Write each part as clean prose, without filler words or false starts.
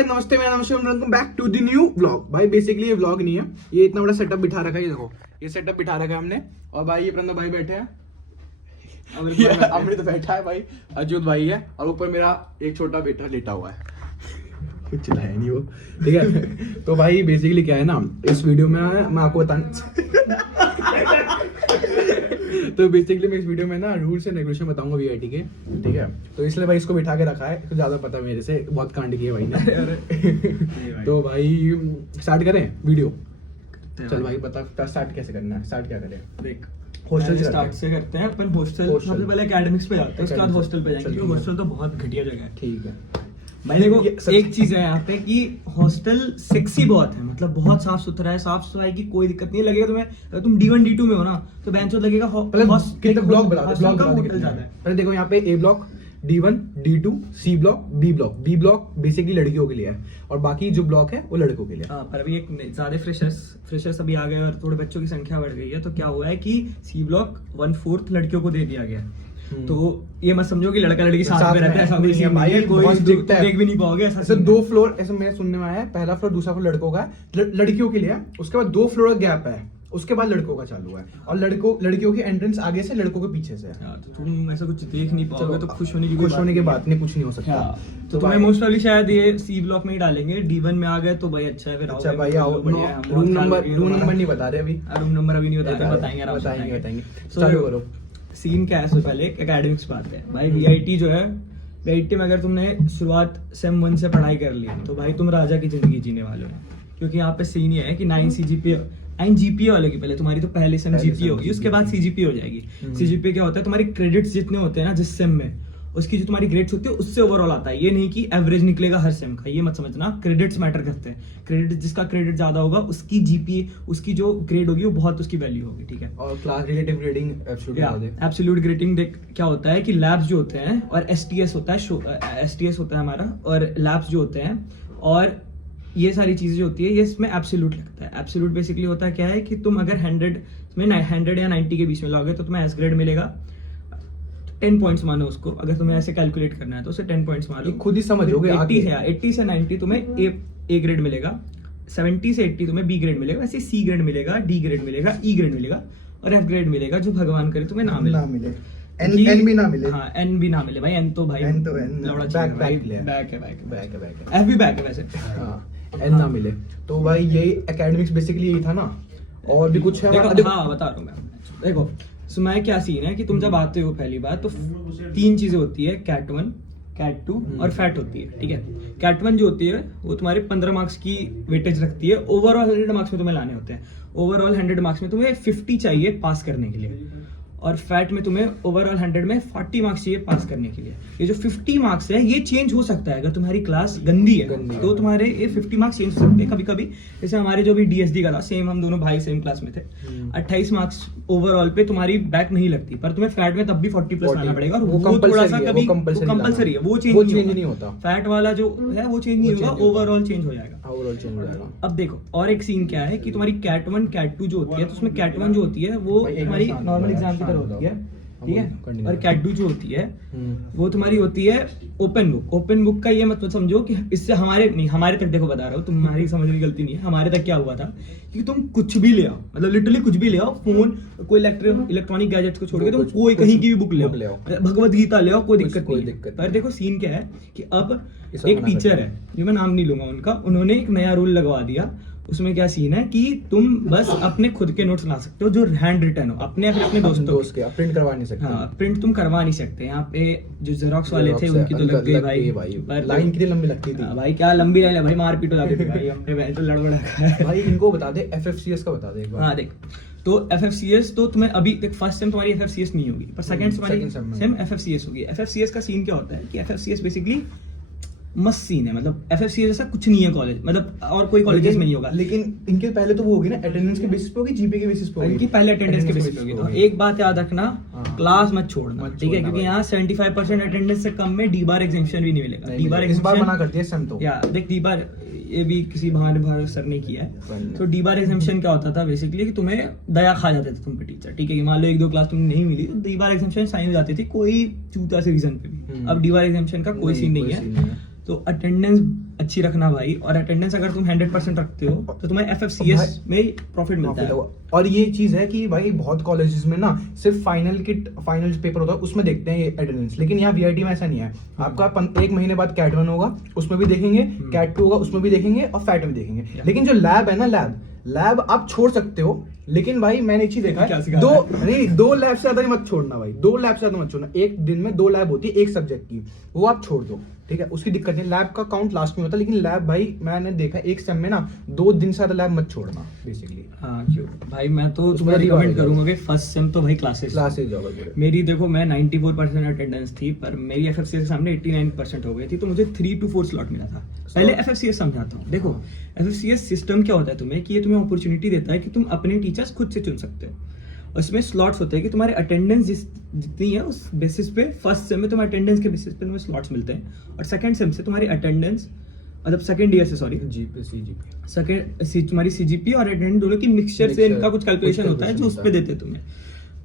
नमस्ते, मेरा नाम Shivam, welcome back to the new vlog. भाई बेसिकली ये व्लॉग नहीं है, ये इतना बड़ा सेटअप बिठा रखा है। ये देखो, ये सेटअप बिठा रखा है हमने। और भाई ये प्रणव भाई बैठे हैं, अमृत बैठा है, भाई अजूत भाई है, और ऊपर मेरा एक छोटा बेटा लेटा हुआ है। कुछ चिल्लाया नहीं वो, ठीक है। तो भाई बेसिकली क्या है ना, इस वीडियो में मैं आपको तो बेसिकली मैं इस वीडियो में ना रूल्स एंड रेगुलेशन बताऊंगा वीआईटी के, ठीक है। तो इसलिए भाई इसको बिठा के रखा है, तो ज्यादा पता मेरे से, बहुत कांड किए भाई ने। तो भाई स्टार्ट करें वीडियो। चल भाई बता स्टार्ट कैसे करना है, स्टार्ट क्या करें। देख, हॉस्टल स्टार्ट से करते हैं अपन। हॉस्टल सबसे पहले एकेडमिक्स पे जाते हैं, उसके बाद हॉस्टल पे जाएंगे, क्योंकि हॉस्टल तो बहुत घटिया जगह है। ठीक है भाई देखो, एक चीज है यहाँ पे कि हॉस्टल सेक्सी बहुत है, मतलब बहुत साफ सुथरा है, साफ सफाई की कोई दिक्कत नहीं लगेगा तुम्हें। अगर तुम D1 D2 में हो ना तो बेंचो लगेगा। कितने ब्लॉक बता दो, ब्लॉक होटल ज्यादा है। पहले देखो यहाँ पे A block, D1 D2 C block, B block. B block basically लड़कियों के लिए है, और बाकी जो ब्लॉक है वो लड़कों के लिए। पर अभी एक ज्यादा फ्रेशर्स अभी आ गए और थोड़े बच्चों की संख्या बढ़ गई है। तो क्या हुआ है कि C ब्लॉक 1/4 लड़कियों को दे दिया गया है। तो ये मत समझो कि लड़का लड़की साथ में रहता है, ऐसा नहीं है भाई, कोई देख भी नहीं पाओगे ऐसा। 2 फ्लोर ऐसे मेरे सुनने में आया है, पहला फ्लोर दूसरा फ्लोर लड़कों का है, लड़कियों के लिए है। उसके बाद 2 फ्लोर का गैप है, उसके बाद लड़कों का चालू है, और लड़कियों की एंट्रेंस आगे से, लड़कों के पीछे से है। तो तुम ऐसा कुछ देख नहीं पाओगे, तो खुश होने की बात नहीं, कुछ नहीं हो सकता। तो तुम्हें मोस्ट ऑफली शायद ये C ब्लॉक में ही डालेंगे। D1 में आ गए तो भाई अच्छा है, फिर अच्छा भाई आओ। रूम नंबर नहीं बता रहे अभी, रूम नंबर अभी नहीं बताएंगे। चालू करो। सीन क्या है, सबसे पहले एकेडमिक्स बात है भाई। वीआईटी जो है, वीआईटी में अगर तुमने शुरुआत सेम 1 से पढ़ाई कर ली तो भाई तुम राजा की जिंदगी जीने वाले हो, क्योंकि यहाँ पे सीन ये है कि 9 GPA वाले की पहले तुम्हारी तो पहले सेम GPA होगी, उसके बाद CGPA हो जाएगी। CGPA क्या होता है, तुम्हारी क्रेडिट्स जितने होते हैं ना जिस सेम में, उसकी जो तुम्हारी ग्रेड्स होती है उससे ओवरऑल आता है। ये नहीं कि एवरेज निकलेगा हर सेम का, ये मत समझना। क्रेडिट्स मैटर करते हैं। क्रेडिट, जिसका क्रेडिट ज्यादा होगा उसकी GPA, उसकी जो ग्रेड होगी वो बहुत उसकी वैल्यू होगी, ठीक है। और class relative grading absolute grading देख क्या होता है कि लैब्स जो होते हैं और STS होता है, STS होता है हमारा, और लैब्स जो होते हैं, और ये सारी चीजें जो होती है ये इसमें एब्सोल्यूट लगता है। एब्सोल्यूट बेसिकली होता है क्या है कि तुम अगर 100 या 90 के बीच में लाओगे तो तुम्हें एस ग्रेड मिलेगा। 10 पॉइंट्स मानो उसको, अगर तुम्हें ऐसे कैलकुलेट करना है तो उसे 10 पॉइंट्स मानो, खुद ही समझोगे। 80 से 90 तुम्हें A ग्रेड मिलेगा, 70 से 80 तुम्हें B ग्रेड मिलेगा, ऐसे C ग्रेड मिलेगा, D ग्रेड मिलेगा, E ग्रेड मिलेगा, और F ग्रेड मिलेगा, जो भगवान करे तुम्हें ना मिले। N भी ना मिले। हाँ, N भी ना मिले भाई। N तो भाई लौड़ा चाहिए भाई, बैक है। F भी बैक है वैसे। N ना मिले तो भाई यही एकेडमिक्स बेसिकली यही था ना। और भी कुछ है? देखो, हाँ बता रहा हूँ मैं। देखो सुनाए क्या सीन है कि तुम जब आते हो पहली बार तो 3 चीजें होती है, कैट 1, कैट 2 और फैट होती है, ठीक है। कैट 1 जो होती है वो तुम्हारे 15 मार्क्स की वेटेज रखती है। ओवरऑल 100 मार्क्स में तुम्हें लाने होते हैं। ओवरऑल 100 मार्क्स में तुम्हें 50 चाहिए पास करने के लिए, और फैट में तुम्हें ओवरऑल 100 में 40 मार्क्स चाहिए पास करने के लिए। ये जो 50 मार्क्स है ये चेंज हो सकता है, अगर तुम्हारी क्लास गंदी है तो तुम्हारे ये 50 मार्क्स चेंज हो सकते हैं कभी कभी। जैसे हमारे जो भी DSD का था, सेम हम दोनों भाई सेम क्लास में थे, 28 मार्क्स ओवरऑल पे तुम्हारी बैक नहीं लगती, पर तुम्हें फैट में तब भी 40 प्लस लाना पड़ेगा, और वो थोड़ा सा कभी कंपलसरी है, वो चेंज नहीं होता। फैट वाला जो है वो चेंज नहीं होगा, ओवरऑल चेंज हो जाएगा। अब देखो और एक सीन क्या है कि तुम्हारी कैट 1 कैट 2 जो होती है, तो उसमें कैट 1 जो होती है वो तुम्हारी नॉर्मल एग्जाम की तरह होती है, ठीक है। और कैट 2 जो होती है वो तुम्हारी होती है ओपन बुक। ओपन बुक का ये मतलब समझो कि इससे हमारे तक देखो बता रहा हूँ, तुम्हारी समझने की गलती नहीं है। हमारे तक क्या हुआ था कि तुम कुछ भी ले आओ, मतलब लिटरली कुछ भी ले आओ, फोन, कोई इलेक्ट्रॉनिक गैजेट्स को छोड़ के तुम कोई कहीं की भी बुक ले आओ, भगवत गीता ले आओ, कोई दिक्कत नहीं। पर देखो सीन क्या है कि अब एक टीचर है, जो मैं नाम नहीं लूंगा उनका, उन्होंने एक नया रूल लगवा दिया। उसमें क्या सीन है कि तुम बस अपने खुद के नोट्स ला सकते हो जो हैंड रिटन हो, अपने दोस्त के, प्रिंट करवा नहीं सकते। हाँ, प्रिंट तुम करवा नहीं सकते। यहाँ पे जो जेरोक्स वाले थे उनकी तो लग गई भाई, पर लाइन कितनी लंबी लगती थी भाई, क्या लंबी लाइन है भाई, मारपीट हो जाती थी भाई, हमने तो लड़बड़ा है भाई। इनको बता दे FFCS का बता दे एक बार। हाँ देख, तो FFCS तो तुम्हें अभी देख, फर्स्ट सेम तुम्हारी FFCS नहीं होगी, पर सेकंड सेम FFCS होगी। FFCS का सीन क्या होता है कि FFCS बेसिकली मस्त सीन है, मतलब FFCS जैसा कुछ नहीं है कॉलेज, मतलब और कोई कॉलेजेस में नहीं होगा। लेकिन इनके पहले तो वो होगी ना, अटेंडेंस के बेसिस पे होगी, GPA के बेसिस पे होगी। इनकी पहले अटेंडेंस के बेसिस पे होगी। तो एक बात याद रखना, क्लास मत छोड़ना, ठीक है, क्योंकि यहाँ 75% अटेंडेंस से कम में D बार एग्जामिनेशन भी नहीं मिलेगा। D बार इस बार मना करती है सम तो या देख, D बार ये भी किसी बहाने सर ने किया है। तो D बार एग्जामिनेशन क्या होता था बेसिकली कि तुम्हें दया खा जाते थे तुम पे टीचर, ठीक है। मान लो 1-2 क्लास तुम्हें नहीं मिली तो D बार एग्जामिनेशन साइन हो जाती थी, कोई चूता से रीजन पे भी। अब D बार एग्जामिनेशन का कोई सीन नहीं है। तो अटेंडेंस अच्छी रखना भाई, और अटेंडेंस अगर तुम 100% रखते हो तो तुम्हें FFCS में प्रॉफिट मिलता है। और ये चीज है कि भाई बहुत कॉलेजेस में ना सिर्फ फाइनल पेपर होता है उसमें देखते हैं ये अटेंडेंस, लेकिन यहाँ VIT में ऐसा नहीं है। आपका 1 महीने बाद कैट 1 होगा उसमें भी देखेंगे, कैट 2 होगा उसमें भी देखेंगे, और फैट में देखेंगे। लेकिन जो लैब है ना, लैब आप छोड़ सकते हो, लेकिन भाई मैंने एक चीज देखा है, दो लैब से ज्यादा मत छोड़ना भाई, 2 लैब से ज्यादा मत छोड़ना। एक दिन में 2 लैब होती है एक सब्जेक्ट की, वो आप छोड़ दो, ठीक है, उसकी दिक्कत नहीं। लैब का काउंट लास्ट में होता है, लेकिन लैब भाई मैंने देखा एक सेम में ना 2 दिन से ज्यादा लैब मत छोड़ना बेसिकली। हाँ क्यों भाई, मैं तो तुम्हें रिकमेंड करूंगा कि फर्स्ट सेम तो भाई क्लासेस जाओ। मेरी देखो, मैं 94% अटेंडेंस थी, पर मेरी FFCS के सामने 89% हो गई थी, तो मुझे 3 to 4 स्लॉट मिला था। पहले FFCS समझाता हूँ। देखो FFCS सिस्टम क्या होता है तुम्हें, कि ये तुम्हें अपॉर्चुनिटी देता है कि तुम अपने टीचर्स खुद से चुन सकते हो। उसमें स्लॉट्स होते हैं कि तुम्हारे अटेंडेंस जितनी है उस बेसिस पे फर्स्ट सेम में तुम्हारे अटेंडेंस के बेसिस पे तुम्हें स्लॉट्स मिलते हैं, और सेकंड सेम से तुम्हारी अटेंडेंस, मतलब सेकंड ईयर से सॉरी सेकंड तुम्हारी CGP और अटेंडेंस दोनों की मिक्सचर से इनका कुछ कैलकुलेशन होता है जो उस पे देते हैं तुम्हें।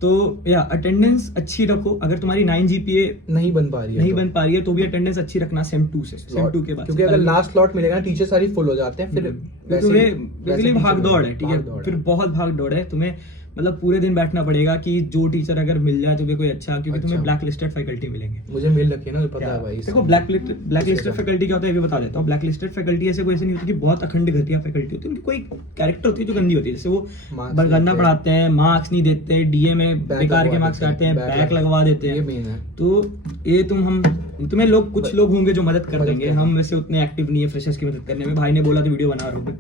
तो या अटेंडेंस अच्छी रखो। अगर तुम्हारी 9 GPA नहीं बन पा रही है तो भी अटेंडेंस अच्छी रखना सेम 2 से, सेम 2 के बाद, क्योंकि अगर लास्ट स्लॉट मिलेगा ना टीचर सारी फुल हो जाते हैं, फिर तुम्हें बेसिकली भाग दौड़ है, ठीक है, फिर बहुत भाग दौड़ है तुम्हें, मतलब पूरे दिन बैठना पड़ेगा कि जो टीचर अगर मिल जाए तुम्हें कोई अच्छा, क्योंकि तुम्हें ब्लैक लिस्टेड फैकल्टी मिलेंगे। मुझे मिल रखी है ना, पता है भाई। देखो ब्लैक लिस्टेड फैकल्टी क्या होता है ये भी बता देता हूँ। ब्लैक लिस्टेड फैकल्टी ऐसे कोई ऐसे नहीं होती कि बहुत अखंड घटिया फैकल्टी होती है, उनकी कोई कैरेक्टर होती है जो गंदी होती है, जैसे वो गंदा पढ़ाते हैं, मार्क्स नहीं देते, DA में बेकार के मार्क्स काटते हैं, बैक लगवा देते हैं। तो ये तुम्हें कुछ लोग होंगे जो मदद कर देंगे, हम वैसे उतने एक्टिव नहीं है फ्रेशर्स की मदद करने में। भाई ने बोला तो वीडियो बना रहा हूँ,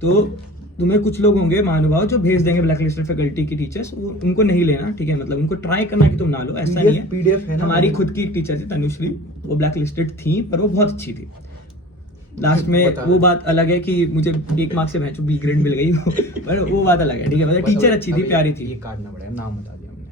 तो तुम्हें कुछ लोग होंगे महानुभाव जो भेज देंगे ब्लैक लिस्टेड फैकल्टी की टीचर्स, उनको नहीं लेना, ठीक है, मतलब उनको ट्राई करना कि तुम ना लो, ऐसा नहीं है। PDF है ना, हमारी खुद की टीचर थी तनुश्री, वो ब्लैक लिस्टेड थी पर वो बहुत अच्छी थी। लास्ट में वो बात अलग है कि मुझे 1 मार्क्स से B ग्रेड मिल गई पर वो बात अलग है, ठीक है, मतलब टीचर अच्छी थी, प्यारी थी। ये काटना पड़ेगा, नाम बता दिया हमने,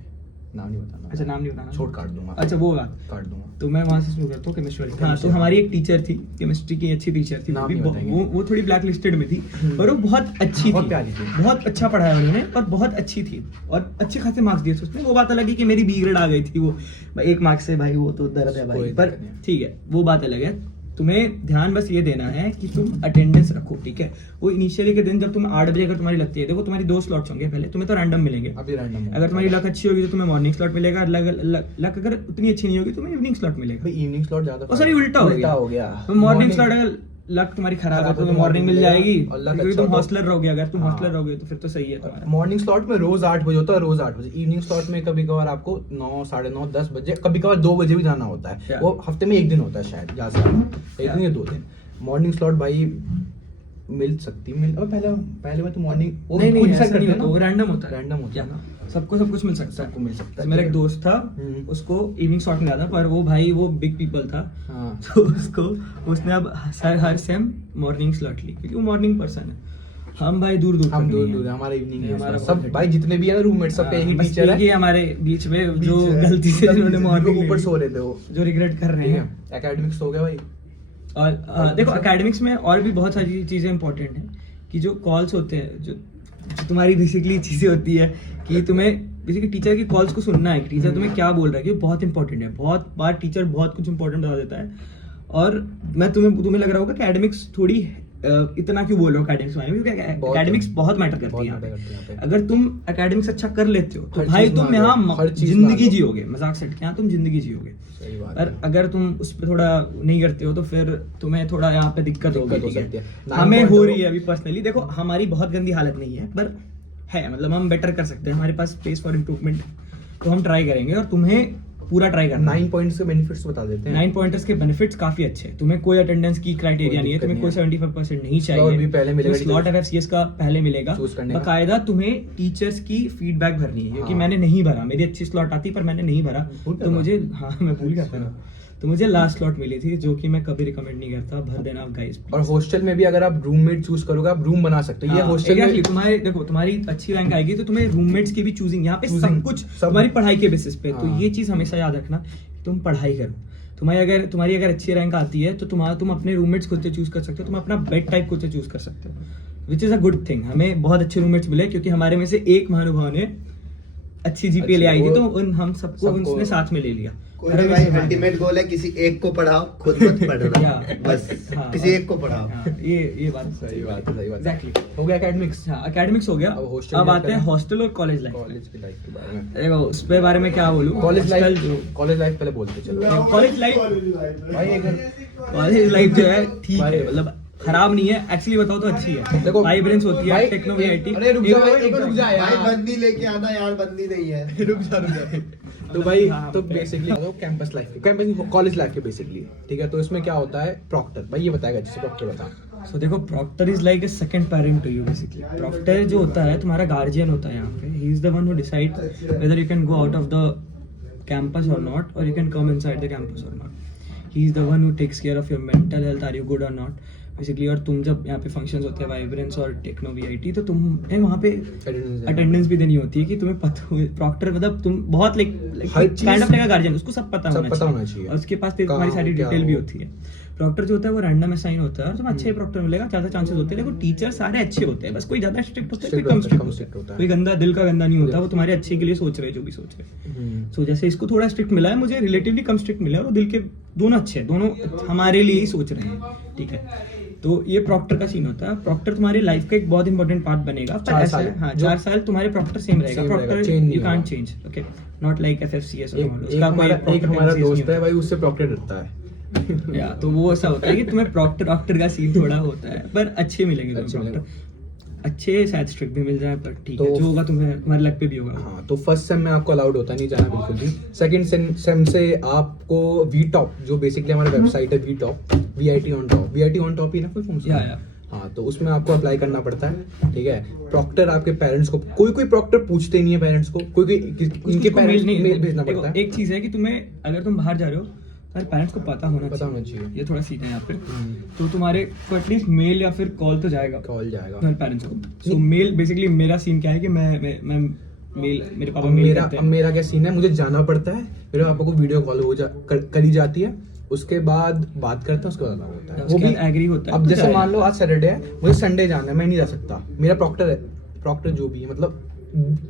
नाम नहीं बताना। अच्छा नाम नहीं बताना, छोड़ काट दूंगा। अच्छा वो बात काट दूंगा, तो मैं वहां से शुरू करता हूँ केमिस्ट्री। हाँ, तो हमारी एक टीचर थी, केमिस्ट्री की अच्छी टीचर थी, वो थोड़ी ब्लैक लिस्टेड में थी, और वो बहुत अच्छी थी, बहुत अच्छा पढ़ाया उन्होंने, और बहुत अच्छी थी, और अच्छे खासे मार्क्स दिए थे उसने। वो बात अलग है कि मेरी B ग्रेड आ गई थी, वो 1 मार्क्स से, भाई वो तो दर्द है भाई, पर ठीक है वो बात अलग है। तुम्हें ध्यान बस ये देना है कि तुम अटेंडेंस रखो, ठीक है। वो इनिशियली के दिन जब तुम 8 बजे अगर तुम्हारी लगती है, देखो तुम्हारी 2 स्लॉट्स होंगे पहले, तुम्हें तो रैंडम मिलेंगे, अभी रैंडम। अगर तुम्हारी लक अच्छी होगी तो तुम्हें मॉर्निंग स्लॉट मिलेगा, लक अगर उतनी अच्छी नहीं होगी तो तुम्हें इवनिंग स्लॉट मिलेगा। इवनिंग स्लॉट ज्यादा, सॉरी उल्टा हो गया। मॉर्निंग स्लॉट अगर लक तुम्हारी खराब है तो तुम्हें मॉर्निंग मिल जाएगी, क्योंकि तुम हॉस्टलर रहोगे। अगर तुम हॉस्टलर रहोगे तो फिर तो सही है तुम्हारा। मॉर्निंग स्लॉट में रोज 8 बजे होता है, रोज 8 बजे। इवनिंग स्लॉट में कभी कभार आपको 9, 9:30, 10 बजे, कभी कभार 2 बजे भी जाना होता है। वो हफ्ते में 1 दिन होता है शायद, ज्यादा 1 दिन या 2 दिन। मॉर्निंग स्लॉट भाई मिल सकती है, पहले में तो मॉर्निंग वो रैंडम होता है ना, सबको सब कुछ मिल सकता है, सबको मिल सकता है। मेरा एक दोस्त था, उसको इवनिंग स्लॉट मिला था, पर वो भाई वो बिग पीपल था, तो उसने अब हर सेम मॉर्निंग स्लॉट ली, क्योंकि वो मॉर्निंग पर्सन है। हम भाई दूर दूर हमारा इवनिंग है, हमारा सब भाई जितने भी है ना रूममेट, सब पे ही टीचर है। हमारे बीच में जो गलती से जिन्होंने मॉर्निंग ऊपर सो रहे थे, वो जो रिग्रेट कर रहे हैं। एकेडमिक्स हो गया भाई। और देखो एकेडमिक्स में और भी बहुत सारी चीजें इंपॉर्टेंट हैं, कि जो कॉल्स होते हैं, जो तुम्हारी बेसिकली चीजें होती है कि तुम्हें बेसिकली टीचर की कॉल्स को सुनना है कि टीचर तुम्हें क्या बोल रहा है, कि बहुत इंपॉर्टेंट है। बहुत बार टीचर बहुत कुछ इंपॉर्टेंट बता देता है, और मैं तुम्हें लग रहा होगा कि एकेडमिक्स थोड़ी इतना क्यों बोल रहा हूँ एकेडमिक्स में, क्योंकि एकेडमिक्स बहुत मैटर करती है यहाँ पे। अगर तुम एकेडमिक्स अच्छा कर लेते हो तो भाई तुम यहाँ जिंदगी जियोगे, मजाक सेट के यहाँ तुम जिंदगी जियोगे। और अगर तुम उस पर थोड़ा नहीं करते हो तो फिर तुम्हें थोड़ा यहाँ पे दिक्कत होगी। हमें हो रही है अभी पर्सनली, देखो हमारी बहुत गंदी हालत नहीं है, पर है, मतलब हम बेटर कर सकते हैं, हमारे पास स्पेस फॉर इम्प्रूवमेंट, तो हम ट्राई करेंगे। और तुम्हें पूरा ट्राई करना। 9 पॉइंट्स के बेनिफिट्स बता देते हैं। 9 पॉइंटर्स के बेनिफिट्स काफी अच्छे हैं। तुम्हें कोई अटेंडेंस की क्राइटेरिया नहीं है, तुम्हें कोई 75% नहीं चाहिए, पहले मिलेगा, स्लॉट FFCS का पहले मिलेगा। बकायदा तुम्हें टीचर्स की फीडबैक भरनी है, क्योंकि मैंने नहीं भरा, मेरी अच्छी स्लॉट आती पर मैंने नहीं भरा, तो मुझे, हाँ मैं भूल गया था, तो मुझे लास्ट स्लॉट मिली थी, जो कि मैं कभी रिकमेंड नहीं करता, भर देना आप गाइस। और हॉस्टल में भी अगर आप रूममेट चूज करोगे, आप रूम बना सकते हो। ये हॉस्टल में तुम्हारे, देखो तुम्हारी अच्छी रैंक आएगी तो तुम्हें रूममेट्स की भी चूजिंग, यहाँ पे सब कुछ तुम्हारी पढ़ाई के बेसिस पे। तो ये चीज हमेशा याद रखना, तुम पढ़ाई करो। तुम्हारी अगर अच्छी रैंक आती है तो तुम अपने रूममेट्स खुद से चूज कर सकते हो, तुम अपना बेड टाइप खुद से चूज कर सकते हो, which is a good thing. हमें बहुत अच्छे रूममेट्स मिले, क्योंकि हमारे में से एक महानुभाव ने अच्छी जीपीए ले आई थी, वो- तो उन हम सबको उसने साथ में ले लिया। कोई और नहीं हमें भाई, सिखाया। अल्टीमेट गोल है किसी एक को पढ़ाओ, खुद मत पढ़ना। या, बस हाँ, किसी और- एक को पढ़ाओ। हाँ, ये बात सही बात है, सही बात है। एग्जैक्टली। हो गया एकेडमिक्स। हाँ, एकेडमिक्स हो गया। अब hostel अब की आते हैं बात हॉस्टल और कॉलेज लाइफ। कॉलेज की लाइफ के बारे में, देखो उस पे बारे में क्या बोलूँ। कॉलेज Hostel लाइफ, जो कॉलेज लाइफ पहले बोलते चलो। कॉलेज लाइफ भाई एक कॉलेज लाइफ जो है ठीक भाई- है, मतलब खराब नहीं है, एक्चुअली बताओ तो अच्छी है। देखो, वाइब्रेंस होती है, भाई- टेक्नो वीआईटी। अरे रुक जा भाई, एक मिनट रुक जा भाई यार। बंदी लेके आना यार, बंदी नहीं है। रुक जा। तो भाई हाँ, तो okay. बेसिकली कैंपस लाइफ के, कैंपस कॉलेज लाइफ के बेसिकली, ठीक है। तो इसमें क्या होता है, प्रॉक्टर भाई ये बताएगा, जिससे प्रॉक्टर बता। सो देखो, proctor is like a second parent to you basically. Proctor जो होता है तुम्हारा गार्जियन होता है यहाँ पे। He is the one who decide whether you can go out of the campus और नॉट, और you can come inside the campus और not. He is the one who takes care of your mental health, are you good और not basically. और तुम जब यहाँ पे functions होते हैं वाइब्रेंस और टेक्नो वीआईटी, तो तुम्हें वहाँ पे अटेंडेंस भी देनी होती है कि तुम्हें पता हो। प्रॉक्टर मतलब तुम बहुत लाइक हर चीज- काइंड ऑफ लाइक गार्जियन, उसको सब पता सब होना पता चाहिए। होना चाहिए। और उसके पास तुम्हारी कहाँ सारी क्या डिटेल भी हो। होती है। प्रॉक्टर जो होता है वो रैंडम असाइन होता है, और तुम्हें अच्छे प्रॉक्टर मिलेगा, ज्यादा चांसेस होते हैं। देखो टीचर सारे अच्छे होते हैं, बस कोई ज्यादा स्ट्रिक्ट होता है, कोई Strict कम होता है, स्ट्रिक्ट कम होता strict होता है, है। कोई गंदा दिल का गंदा नहीं होता, वो तुम्हारे अच्छे के लिए सोच रहे हैं जो भी सोच रहे हैं। सो जैसे इसको थोड़ा स्ट्रिक्ट मिला है, मुझे रिलेटिवली कम स्ट्रिक्ट मिला है, और दिल के दोनों अच्छे हैं, दोनों हमारे लिए ही सोच रहे हैं, ठीक है। तो ये प्रॉक्टर का सीन होता है। प्रॉक्टर तुम्हारे लाइफ का एक बहुत इंपॉर्टेंट पार्ट बनेगा। पर 4 ऐसा साल। है, हाँ, जो- 4 साल तुम्हारे प्रॉक्टर सेम रहेगा। Same रहेगा, प्रॉक्टर change नहीं यू कांट होगा। Change, okay, not like FFCS. एक हमारा दोस्त है भाई, उससे प्रॉक्टर डरता है। या तो वो ऐसा होता है कि तुम्हें प्रॉक्टर का सीन थोड़ा होता है, पर अच्छे मिलेंगे तुम्हें अच्छे प्रॉक्टर। अच्छे शायद स्ट्रिक्ट भी मिल जाए, पर ठीक है, तो- जो होगा तुम्हें तुम्हारे लक पे भी होगा। हाँ, तो फर्स्ट सेम में आपको अलाउड होता नहीं जाना बिल्कुल भी। सेकंड सेम से आपको वी टॉप, जो बेसिकली हमारा वेबसाइट है VTOP, VIT on top ही ना फुल फॉर्म। या हाँ, तो उसमें आपको अप्लाई करना पड़ता है, ठीक है। प्रॉक्टर आपके पेरेंट्स को, कोई प्रॉक्टर पूछते नहीं है पेरेंट्स को, कोई इनके पेरेंट्स को मेल भेजना देखो, पड़ता है। एक चीज है कि तुम्हें अगर तुम बाहर जा रहे हो, तुम्हारे पेरेंट्स को पता होना चाहिए। ये थोड़ा सीन है यहाँ पे। तो तुम्हारे को एटलीस्ट मेल या फिर कॉल तो जाएगा कॉल जाएगा। तुम्हारे पेरेंट्स को। सो मेल बेसिकली मेरा सीन क्या है कि मैं मेल, मेरे पापा मेल करते हैं। मेरा क्या सीन है, मुझे जाना पड़ता है, मेरे पापा को वीडियो कॉल करी जाती है, उसके बाद बात करते हैं, उसके बाद अलग होता है। वो भी एग्री होता है। अब तो जैसे जाएगा। मान लो आज सैटरडे है, मुझे संडे जाना है, मैं नहीं जा सकता, मेरा प्रॉक्टर है, प्रॉक्टर जो भी है, मतलब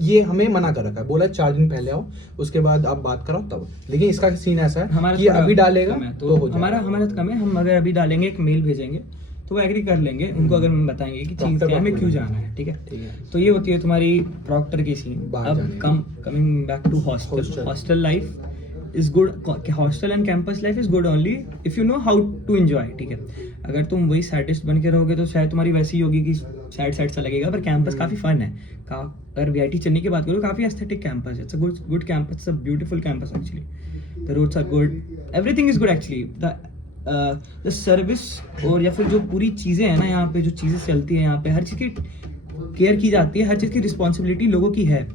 ये हमें मना कर रखा है, बोला 4 दिन पहले आओ, उसके बाद आप बात कराओ तब। लेकिन इसका सीन ऐसा है हमारा कि थोड़ा अभी डालेगा कम है, तो हो जाएगा। हमारा कम है। हम अगर अभी डालेंगे, एक मेल भेजेंगे, तो वो एग्री कर लेंगे। उनको अगर हम बताएंगे कि चीज क्या है, हमें क्यों जाना है, ठीक है। ठीक है। तो ये होती है तुम्हारी प्रॉक्टर की सीन। बाहर अब जाने की। Coming back to hostel. Hostel life is good. Hostel and campus life is good only if you know how to enjoy, ठीक है। अगर तुम वही सैडिस्ट बन के रहोगे तो शायद तुम्हारी वैसी होगी कि सैड सा लगेगा, पर कैंपस काफी फन है। अगर वीआईटी चेन्नई की बात करो, काफी एस्थेटिक कैंपस है। It's a good campus, it's a beautiful campus actually. The roads are good, everything is good actually. The service और या फिर जो पूरी चीज़ें हैं ना यहाँ पे, जो चीज़ें चलती हैं यहाँ पे, हर चीज़ की केयर की जाती है, हर चीज़ की रिस्पॉन्सिबिलिटी लोगों की है।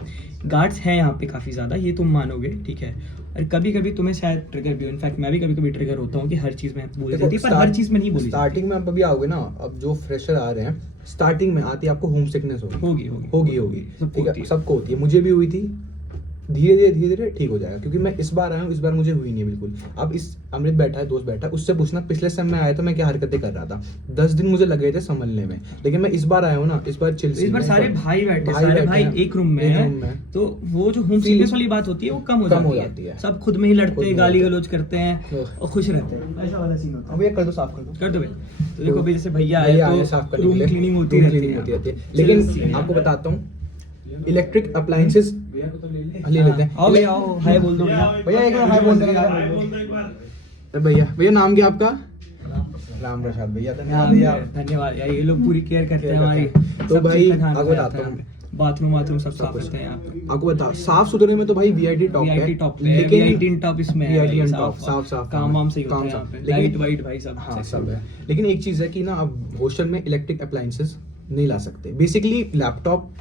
गार्ड्स हैं यहाँ पे काफ़ी ज़्यादा, ये तुम मानोगे, ठीक है। और कभी कभी तुम्हें शायद ट्रिगर भी हो, इनफैक्ट मैं भी कभी कभी ट्रिगर होता हूँ कि हर चीज़ में बोली जाती है, पर हर चीज़ में नहीं बोली जाती। स्टार्टिंग में आप अभी आओगे ना, अब जो फ्रेशर आ रहे हैं, स्टार्टिंग में आती है आपको होम सिकनेस होगी होगी, ठीक है, सबको होती है, मुझे भी हुई थी। धीरे धीरे ठीक हो जाएगा, क्योंकि मैं इस बार आया हूँ, इस बार मुझे हुई नहीं बिल्कुल। अब इस अमृत बैठा है, दोस्त बैठा है, उससे पूछना पिछले समय में आया तो मैं क्या हरकतें कर रहा था। 10 दिन मुझे लगे थे संभलने में, लेकिन मैं इस बार आया हूँ ना, इस बार चिल। इस बार सारे भाई बैठे, सारे भाई एक रूम में हैं, तो वो जो होम सिकनेस वाली बात होती है वो कम हो जाती है। सब खुद में ही लड़ते हैं, गाली गलौज करते हैं और खुश रहते हैं, ऐसा वाला सीन होता है। अब ये कर दो, साफ कर दो भाई। तो देखो अभी जैसे भैया भैया आए आए तो साफ करने रूम के लिए, क्लीनिंग होती room रहती cleaning है। लेकिन आपको बताता हूँ, इलेक्ट्रिक अप्लायंसेस ले लेते हैं। आओ भैया, आओ, हाय बोल दो भैया। भैया एक हाय बोल देना। भैया नाम क्या आपका? राम प्रसाद भैया, धन्यवाद भैया। धन्यवाद यार, ये लोग पूरी केयर करते हैं हमारी। तो सब भाई, चीज़ का ध्यान आपको रखते बताता हैं हूँ। यहाँ पे। बाथरूम सब साफ करते हैं यहाँ पे। आपको बता, साफ सुथरे में तो भाई वीआईटी टॉप है, वीआईटी टॉप है, वीआईटी टॉप इसमें है, वीआईटी भाई, टॉप साफ काम वाम सही होता है काम यहाँ साफ। पे, लेकिन- लाइट वाइट भाई सब। हाँ सब है, लेकिन एक चीज है कि ना, अब हॉस्टल में इलेक्ट्रिक अप्लायंसेस नहीं ला सकते। बेसिकली लैपटॉप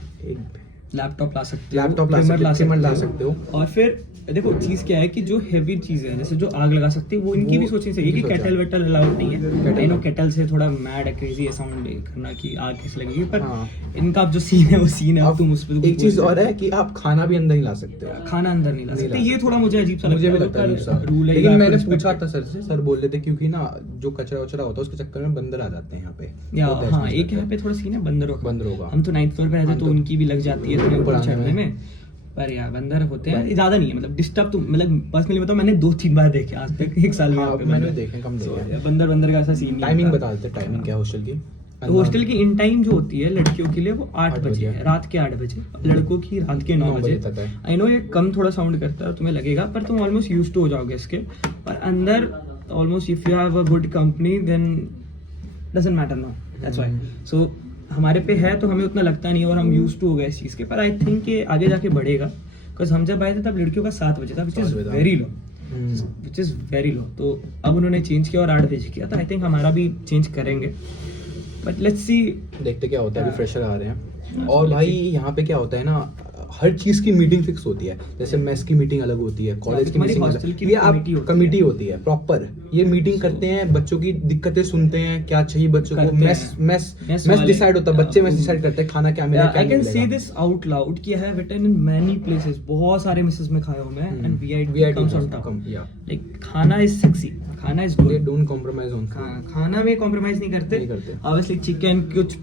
ला सकते हो, लैपटॉप ला trimmer सकते, ला सकते हो। और फिर देखो चीज क्या है कि जो हेवी चीजें हैं, जैसे जो आग लगा सकती है, वो इनकी भी सोचनी चाहिए कि सोचा। केटल वेटल अलाउड नहीं है। केटल। आई नो केटल से थोड़ा मैड है, क्रेजी है साउंड करना कि आग कैसे लगेगी, पर हाँ। इनका जो सीन है वो सीन है। अब अब तुम उस पर एक चीज और है कि आप खाना भी अंदर नहीं ला सकते हो। खाना अंदर नहीं ला नहीं सकते, ला ये थोड़ा मुझे अजीब सा मुझे भी है, लगता है पर अजीब सा। रूल है, लेकिन या मैंने फिर पूछा respect था सर से, सर बोल रहे थे क्योंकि ना जो कचरा वचरा होता है उसके चक्कर में बंदर आ जाते हैं यहाँ पे। या बहुत ऐसे हाँ, चीज़ एक यहाँ करते पे थोड़ा सीन है बंदरों का। बंदरों का। हम तो 9th फ्लोर पे रहते हाँ, तो तो उनकी भी लग जाती है तुम्हें ऊपर ऊपर आने चढ़ने में। में, पर यार बंदर होते हैं ज्यादा नहीं है, मतलब डिस्टर्ब तो मतलब पर्सनली बताओ मैंने 2-3 बार देखे आज तक 1 साल में हाँ, यहाँ पे मैंने बंदर। देखे, कम देखे। So, बंदर का ऐसा सीन नहीं टाइमिंग होता। बता देते, टाइमिंग क्या है हॉस्टल की? तो हॉस्टल की इन टाइम जो होती है लड़कियों के लिए वो 8 8 बजे बजे है, रात के 8 बजे, लड़कों की रात के 9 9 बजे बजे तक है। आई नो ये कम थोड़ा साउंड करता है तुम्हें लगेगा, पर तुम ऑलमोस्ट यूज टू हो जाओगे इसके। पर अंदर almost if you have a good company then doesn't matter now, that's why. So हमारे पे है तो हमें उतना लगता नहीं है और हम यूज टू हो गए इस चीज़ के, पर आई थिंक ये आगे जाके बढ़ेगा। बिकॉज हम जब आए थे तब लड़कियों का 7 बजे था, विच इज़ 7 बजे था। Very low, which is very low. तो अब उन्होंने चेंज किया और 8 बजे किया, तो आई थिंक हमारा भी चेंज करेंगे, बट लेट्स सी। देखते क्या होता है, अभी हाँ। फ्रेशर आ रहे हैं। हाँ, और so भाई let's यहाँ पे क्या होता है ना, हर चीज की मीटिंग फिक्स होती है। जैसे मेस की मीटिंग अलग होती है, कॉलेज की तुम्हारी मीटिंग hostel अलग, की ये भी आप committee होती कमिटी है। होती है प्रॉपर। ये मीटिंग करते हैं, बच्चों की दिक्कतें सुनते हैं, क्या चाहिए बच्चों को, करते मेस हैं। मेस Mess मेस वाले। डिसाइड होता है, बच्चे मेस डिसाइड करते हैं खाना क्या मिलेगा, क्या आई नहीं कैन से मिलेगा। दिस आउट लाउड कि I have written in many places, बहुत सारे मिसेस में खाया हूं मैं, and VIP VIP comes on comes, top. yeah. Like khana is sexy, khana is They good, don't compromise on food. खाना में कॉम्प्रोमाइज नहीं करते। नहीं करते। ऑब्वियसली चिकन कुछ